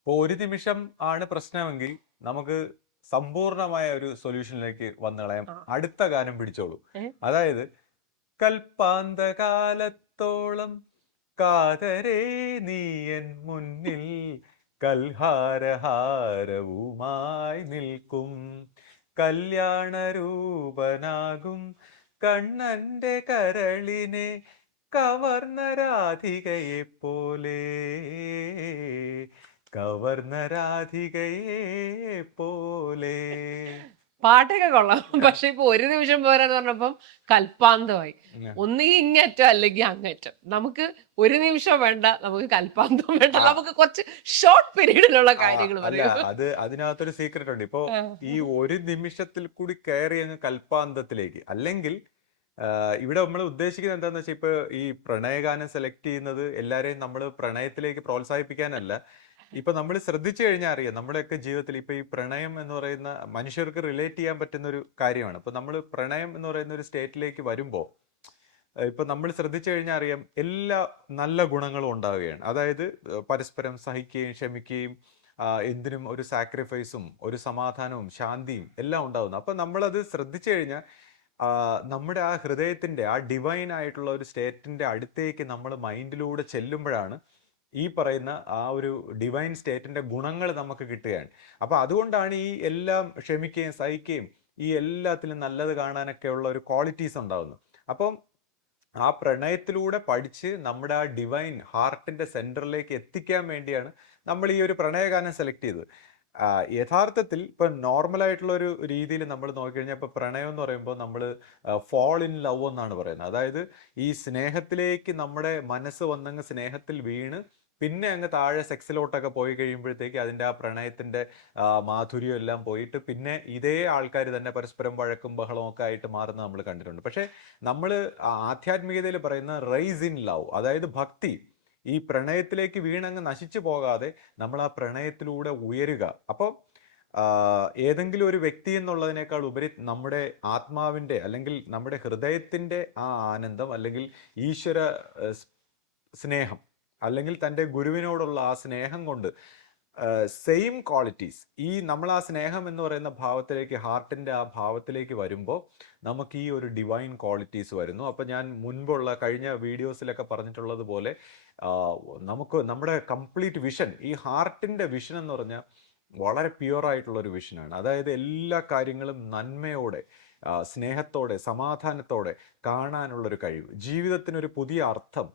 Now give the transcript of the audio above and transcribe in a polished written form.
ഇപ്പൊ ഒരു നിമിഷം ആണ് പ്രശ്നമെങ്കിൽ നമുക്ക് സമ്പൂർണമായ ഒരു സൊല്യൂഷനിലേക്ക് വന്നു കളയാം. ആ. അടുത്ത ഗാനം പിടിച്ചോളൂ. ഏ? അതായത് കൽപ്പാന്തകാലത്തോളം കാതരേ നീയൻ മുന്നിൽ കൽഹാരഹാരവുമായി നിൽക്കും കല്യാണരൂപനാകും കണ്ണന്റെ കരളിനെ കവർന്ന രാധികയെ പോലെ കവർന്ന രാധികയെ പോലെ. പാട്ടൊക്കെ കൊള്ളാം. പക്ഷെ ഇപ്പൊ ഒരു നിമിഷം പോരാന്ന് പറഞ്ഞപ്പം കൽപ്പാന്തമായി. ഒന്നുകിൽ ഇങ്ങറ്റം അല്ലെങ്കിൽ അങ്ങറ്റം. നമുക്ക് ഒരു നിമിഷം വേണ്ട, നമുക്ക് കൽപ്പാന്തം വേണ്ട, നമുക്ക് കുറച്ച് ഷോർട്ട് പീരീഡിലുള്ള കാര്യങ്ങൾ അല്ല, പറയൂ. അതിനകത്തൊരു സീക്രട്ട് ഉണ്ട്. ഇപ്പോ ആ. ഈ ഒരു നിമിഷത്തിൽ കൂടി കയറി അങ്ങ് കൽപ്പാന്തത്തിലേക്ക്, അല്ലെങ്കിൽ ഇവിടെ നമ്മൾ ഉദ്ദേശിക്കുന്നത് എന്താന്ന് വെച്ചാൽ, ഇപ്പൊ ഈ പ്രണയഗാനം സെലക്ട് ചെയ്യുന്നത് എല്ലാരെയും നമ്മൾ പ്രണയത്തിലേക്ക് പ്രോത്സാഹിപ്പിക്കാനല്ല. ഇപ്പൊ നമ്മൾ ശ്രദ്ധിച്ചു കഴിഞ്ഞാൽ അറിയാം, നമ്മുടെയൊക്കെ ജീവിതത്തിൽ ഇപ്പൊ ഈ പ്രണയം എന്ന് പറയുന്ന മനുഷ്യർക്ക് റിലേറ്റ് ചെയ്യാൻ പറ്റുന്ന ഒരു കാര്യമാണ്. ഇപ്പൊ നമ്മൾ പ്രണയം എന്ന് പറയുന്ന ഒരു സ്റ്റേറ്റിലേക്ക് വരുമ്പോൾ ഇപ്പൊ നമ്മൾ ശ്രദ്ധിച്ചു കഴിഞ്ഞാൽ അറിയാം, എല്ലാ നല്ല ഗുണങ്ങളും ഉണ്ടാവുകയാണ്. അതായത് പരസ്പരം സഹിക്കുകയും ക്ഷമിക്കുകയും എന്തിനും ഒരു സാക്രിഫൈസും ഒരു സമാധാനവും ശാന്തിയും എല്ലാം ഉണ്ടാവുന്നു. അപ്പൊ നമ്മളത് ശ്രദ്ധിച്ചു കഴിഞ്ഞാൽ നമ്മുടെ ആ ഹൃദയത്തിന്റെ ആ ഡിവൈൻ ആയിട്ടുള്ള ഒരു സ്റ്റേറ്റിന്റെ അടുത്തേക്ക് നമ്മൾ മൈൻഡിലൂടെ ചെല്ലുമ്പോഴാണ് ഈ പറയുന്ന ആ ഒരു ഡിവൈൻ സ്റ്റേറ്റിന്റെ ഗുണങ്ങൾ നമുക്ക് കിട്ടുകയാണ്. അപ്പൊ അതുകൊണ്ടാണ് ഈ എല്ലാം ക്ഷമിക്കുകയും സഹിക്കുകയും ഈ എല്ലാത്തിലും നല്ലത് കാണാനൊക്കെ ഉള്ള ഒരു ക്വാളിറ്റീസ് ഉണ്ടാവുന്നത്. അപ്പം ആ പ്രണയത്തിലൂടെ പഠിച്ച് നമ്മുടെ ആ ഡിവൈൻ ഹാർട്ടിന്റെ സെന്ററിലേക്ക് എത്തിക്കാൻ വേണ്ടിയാണ് നമ്മൾ ഈ ഒരു പ്രണയഗാനം സെലക്ട് ചെയ്തത്. യഥാർത്ഥത്തിൽ ഇപ്പൊ നോർമൽ ആയിട്ടുള്ള ഒരു രീതിയിൽ നമ്മൾ നോക്കിക്കഴിഞ്ഞാൽ, ഇപ്പൊ പ്രണയം എന്ന് പറയുമ്പോൾ നമ്മൾ ഫോൾ ഇൻ ലവ് എന്നാണ് പറയുന്നത്. അതായത് ഈ സ്നേഹത്തിലേക്ക് നമ്മുടെ മനസ്സ് വന്നങ്ങ് സ്നേഹത്തിൽ വീണ് പിന്നെ അങ്ങ് താഴെ സെക്സിലോട്ടൊക്കെ പോയി കഴിയുമ്പോഴത്തേക്ക് അതിൻ്റെ ആ പ്രണയത്തിന്റെ മാധുര്യം എല്ലാം പോയിട്ട് പിന്നെ ഇതേ ആൾക്കാർ തന്നെ പരസ്പരം വഴക്കും ബഹളവും ഒക്കെ ആയിട്ട് മാറുന്നത് നമ്മൾ കണ്ടിട്ടുണ്ട്. പക്ഷെ നമ്മൾ ആധ്യാത്മികതയിൽ പറയുന്ന റൈസ് ഇൻ ലവ്, അതായത് ഭക്തി, ഈ പ്രണയത്തിലേക്ക് വീണങ്ങ് നശിച്ചു പോകാതെ നമ്മൾ ആ പ്രണയത്തിലൂടെ ഉയരുക. അപ്പോൾ ഏതെങ്കിലും ഒരു വ്യക്തി എന്നുള്ളതിനേക്കാൾ ഉപരി നമ്മുടെ ആത്മാവിന്റെ അല്ലെങ്കിൽ നമ്മുടെ ഹൃദയത്തിന്റെ ആ ആനന്ദം, അല്ലെങ്കിൽ ഈശ്വര സ്നേഹം, അല്ലെങ്കിൽ തൻ്റെ ഗുരുവിനോടുള്ള ആ സ്നേഹം കൊണ്ട് സെയിം ക്വാളിറ്റീസ്, ഈ നമ്മൾ ആ സ്നേഹം എന്ന് പറയുന്ന ഭാവത്തിലേക്ക്, ഹാർട്ടിന്റെ ആ ഭാവത്തിലേക്ക് വരുമ്പോൾ നമുക്ക് ഈ ഒരു ഡിവൈൻ ക്വാളിറ്റീസ് വരുന്നു. അപ്പൊ ഞാൻ മുൻപുള്ള കഴിഞ്ഞ വീഡിയോസിലൊക്കെ പറഞ്ഞിട്ടുള്ളത് പോലെ നമുക്ക് നമ്മുടെ കംപ്ലീറ്റ് വിഷൻ, ഈ ഹാർട്ടിന്റെ വിഷൻ എന്ന് പറഞ്ഞാൽ വളരെ പ്യുവർ ആയിട്ടുള്ള ഒരു വിഷനാണ്. അതായത് എല്ലാ കാര്യങ്ങളും നന്മയോടെ സ്നേഹത്തോടെ സമാധാനത്തോടെ കാണാനുള്ളൊരു കഴിവ്, ജീവിതത്തിനൊരു പുതിയ അർത്ഥം